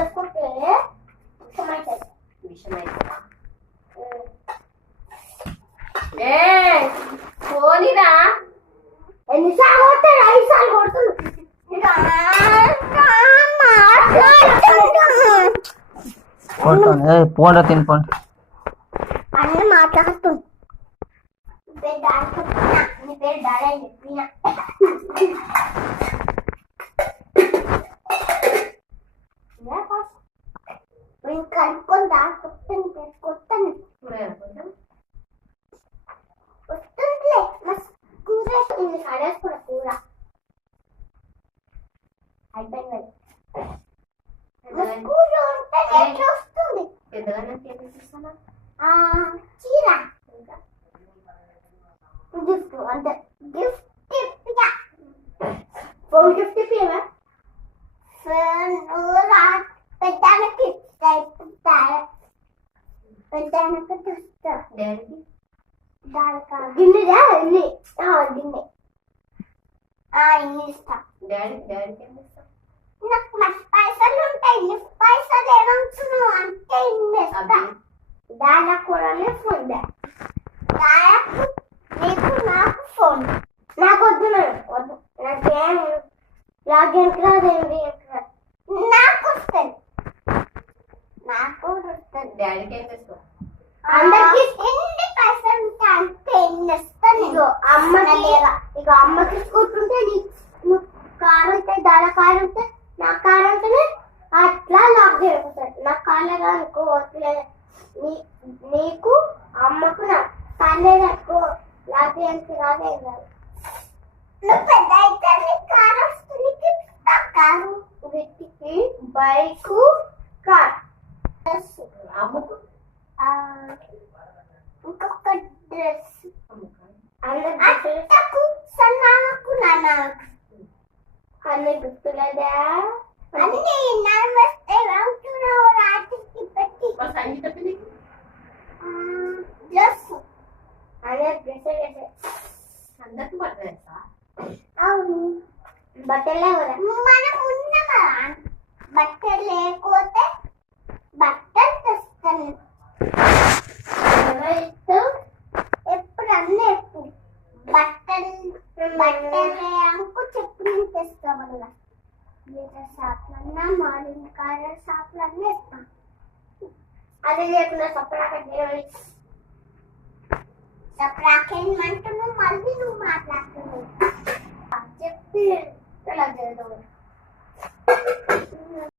వేసుకుంటే విషమైతుంది. విషమైతుందా? ఏ పోనీరా, ఎన్నిసార్లు కొడతాడు? 5 సార్లు కొడుతుంది. పోండి తినుకోండి. అన్ని మాట్లాడుతుంది. నీ పేరు డాడీ అని చెప్పిన. ఇంకా అనుకుంటా కొట్టని కొట్టని వస్తుందిలే. కూర వేసుకుంది, కడేసుకున్న కూర అయిపోయింది. కూర ఉంటే ఎట్లా వస్తుంది? పెద్దగానే చేపిస్తానా? చీర గిఫ్ట్ అంటే గిఫ్ట్ ఫోన్ గిఫ్ట్ ఇవ్వవా? పెద్దానికి పెద్దానికి డాడీకి గిన్నెదా? ఇన్ని గిన్నె ఇన్ని ఇస్తా. డాడీకి ఏం చేస్తావు? నాకు మస్తు పైసలు ఉంటాయి. లిఫ్ట్ పైసలు ఏమంటున్నావు అంటే ఇన్ని ఇస్తా. దానికి కూడా ఫోన్ దానికి నీకు నాకు ఫోన్. నాకు వద్దు, వద్దు. నాకేం లాగేంటి రాదేంటి నాకు వస్తుంది. నాకు వస్తుంది. డాడీకి ఏం చేస్తావు? అందరికి ఎన్ని పైసలు ఉంటే అంతే ఎన్ని ఇస్తాను. ఇగో అమ్మకి స్కూటుంటే నీకు కారు ఉంటే దాని కారు ఉంటే నా కారు ఉంటేనే అట్లా లాక్ జరుగుతుంది. నా కాలేదు అనుకో వట్లేదు. నీకు అమ్మకు నా కాలేదు అనుకో లాక్ చేయడానికి రాదే కాదు. నువ్వు పెద్ద అయితే నీ కారు వస్తుంది. కారు వీటికి బైకు కార్ అమ్మకు ఇంకొక డ్రెస్ అత్తకు సన్నాకు నాన్నకు అన్ని గుర్తులేదా? అన్ని నమ్మస్తే అవుతున్నావు రాత్రికి పెట్టి సంగీత పిల్లికి డ్రెస్ అదే డ్రెస్ అందరికి పడతా. అవును బట్టలే కదా మనం ఉన్నామా? బట్టలు లేకపోతే బట్టలు తెస్తాను. ఎప్పుడు అన్నీ ఎప్పుడు బట్టలే అనుకో చెప్పు నేను తెస్తా. వల్ల షాప్లన్నా మాలిన కార షాప్లన్నీ ఇస్తాం. అదే లేకుండా సపరాకేమంటున్నావు? మళ్ళీ నువ్వు మాట్లాడుతున్నావు. చెప్పి ఇలా చేద్దాం.